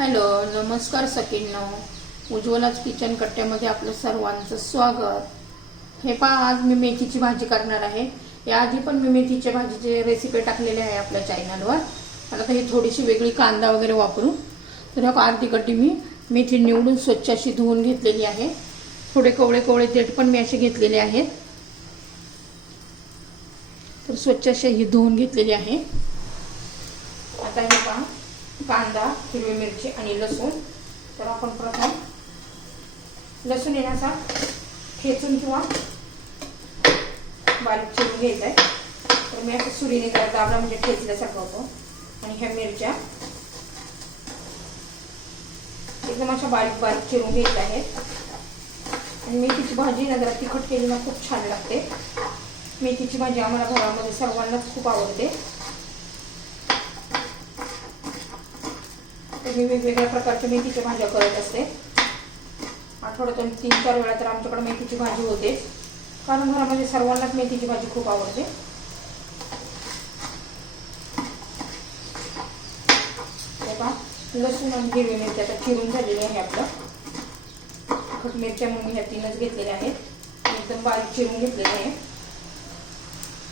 Hello नमस्कार सकिन्नो. उज्ज्वलाच kitchen कट्ट्यामध्ये आपलं सर्वांचं स्वागत. हे पहा आज मी मेथीची भाजी करणार आहे. याआधी पण मी मेथीच्या भाजीचे रेसिपी टाकलेले आहे आपल्या चॅनलवर मला तर ही थोडीशी वेगळी कांदा वगैरे वापरू. तर ह्या अर्धी गड्डी मी मेथी निवडून स्वच्छ अशी धुवून घेतलेली आहे. थोडे कोवळे कोवळे देठ पण मी असे घेतलेले आहेत. तर स्वच्छ अशी ही धुवून घेतलेली आहे. कांदा हिरवी मिरची आणि लसूण. तर आपण प्रथम लसूण येण्याचा ठेचून किंवा बारीक चिरून घ्यायचा आहे तर मी आता सुरीने जरा दाबला म्हणजे ठेचल्यासारखं होतो. आणि ह्या मिरच्या एकदम अशा बारीक बारीक चिरून घेत आहेत. आणि मेथीची भाजी ना जरा तिखट केली ना खूप छान लागते. मेथीची भाजी आम्हाला घरामध्ये सर्वांनाच खूप आवडते. तर मी वेगवेगळ्या प्रकारच्या मेथीच्या भाज्या करत असते. आठवड्यातून तीन चार वेळा तर आमच्याकडे मेथीची भाजी होते. कारण घरामध्ये सर्वांनाच मेथीची भाजी खूप आवडते. पहा लसूण आणि हिरवी मिरची आता चिरून झालेली आहे आपलं. खट मिरच्या म्हणून ह्या तीनच घेतलेल्या आहेत. एकदम बारीक चिरून घेतलेले आहे.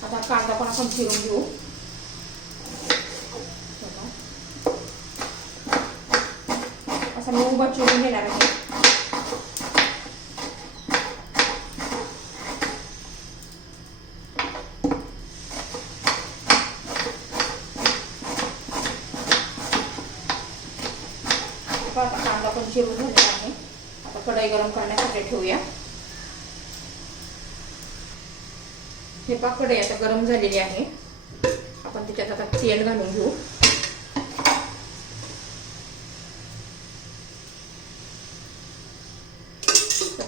आता कांदा पण आपण चिरून घेऊ. असा मी उभा चिरून घेणार आहे. आता कांदा पण चिरून झालेला आहे. आता कढई गरम करण्यासाठी ठेवूया. हे पा कढई आता गरम झालेली आहे. आपण त्याच्यात आता तेल घालून घेऊ.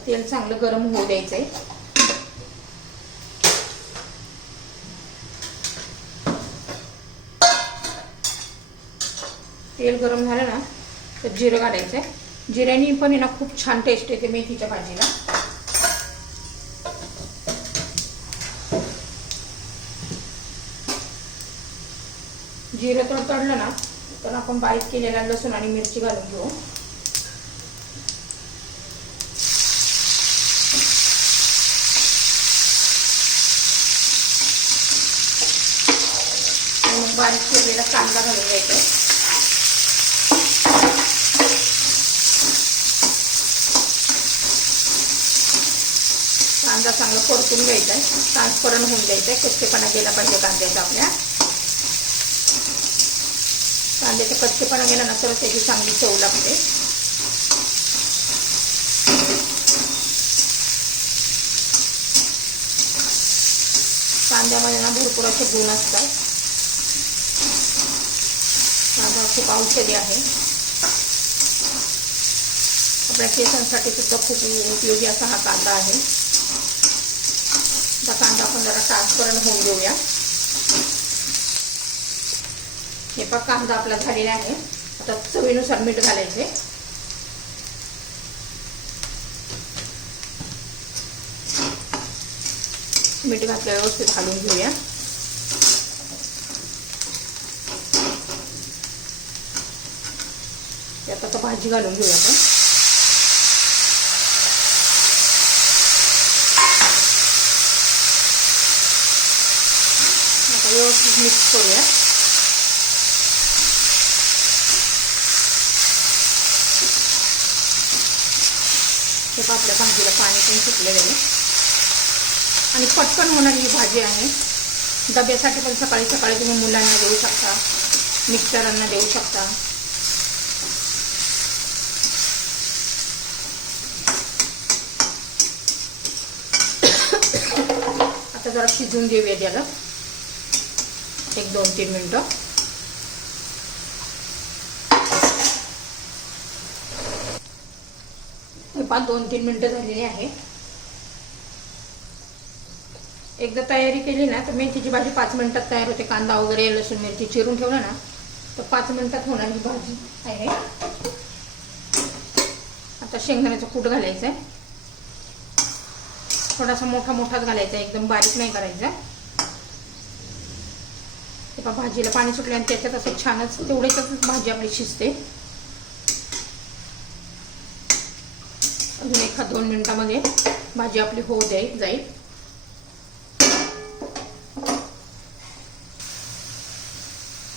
तेल चांगलं गरम होऊ द्यायचं आहे तेल गरम झालं ना तर जिरं घालायचं आहे जिऱ्याने पण आहे ना खूप छान टेस्ट येते मेथीच्या भाजीला. जिरं तर तळलं ना तर आपण बारीक केलेला लसूण आणि मिरची घालून घेऊ. बारीक केलेला कांदा घालून द्यायचा कांदा चांगला परतून घ्यायचा आहे. ट्रान्सपरंट होऊन द्यायचा आहे. कच्चेपणा गेला पाहिजे कांद्याचा आपल्या. कांद्याचा कच्चेपणा गेला ना तर त्याची चांगली चव लागते. कांद्यामध्ये ना भरपूर असे गुण असतात कांदा खूप औषधी आहे. आपल्या केसांसाठी सुद्धा खूप उपयोगी असा हा कांदा आहे. आता कांदा आपण जरा ट्रान्सपरंट होऊन घेऊया. हे पण कांदा आपला झालेला आहे. आता चवीनुसार मीठ घालायचे. मीठ घातल्या व्यवस्थित घालून घेऊया. त्यात आता भाजी घालून घेऊया आपण. आता व्यवस्थित मिक्स करूया. हे आपल्या भाजीला पाणी पण सुटलेलं आहे. आणि पटकन होणारी ही भाजी आहे. डब्यासाठी पण सकाळी सकाळी तुम्ही मुलांना देऊ शकता मिक्सरांना देऊ शकता. आता जरा शिजून देऊया त्याला. एक दोन तीन मिनटं. पाच दोन तीन मिनटं झालेली आहे. एकदा तयारी केली ना तर मेथीची भाजी पाच मिनिटात तयार होते. कांदा वगैरे लसूण मिरची चिरून ठेवलं ना तर पाच मिनिटात होणारी भाजी आहे. आता शेंगदाण्याचं कूट घालायचं आहे थोडासा मोठा मोठाच घालायचा एकदम बारीक नाही करायचा. ते भाजीला पाणी सुटले आणि त्याच्यात असं छानच तेवढेच भाजी आपली शिजते. अजून एखाद दोन मिनिटामध्ये भाजी आपली होऊ जाईल जाईल.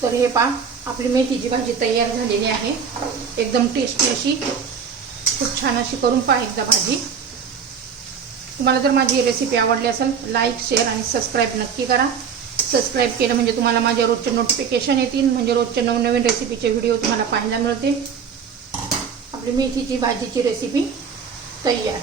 तर हे पहा आपली मेथीची भाजी तयार झालेली आहे. एकदम टेस्टी अशी. खूप छान अशी करून पहा एकदा भाजी. तुम्हाला जर माझी रेसिपी आवडली असेल लाईक शेअर आणि सबस्क्राईब नक्की करा. सबस्क्राईब केलं म्हणजे तुम्हाला माझ्या रोजचे नोटिफिकेशन येतील म्हणजे रोजचे नवनवीन रेसिपीचे व्हिडिओ तुम्हाला पाहायला मिळतील. आपली मेथीची भाजीची रेसिपी तयार.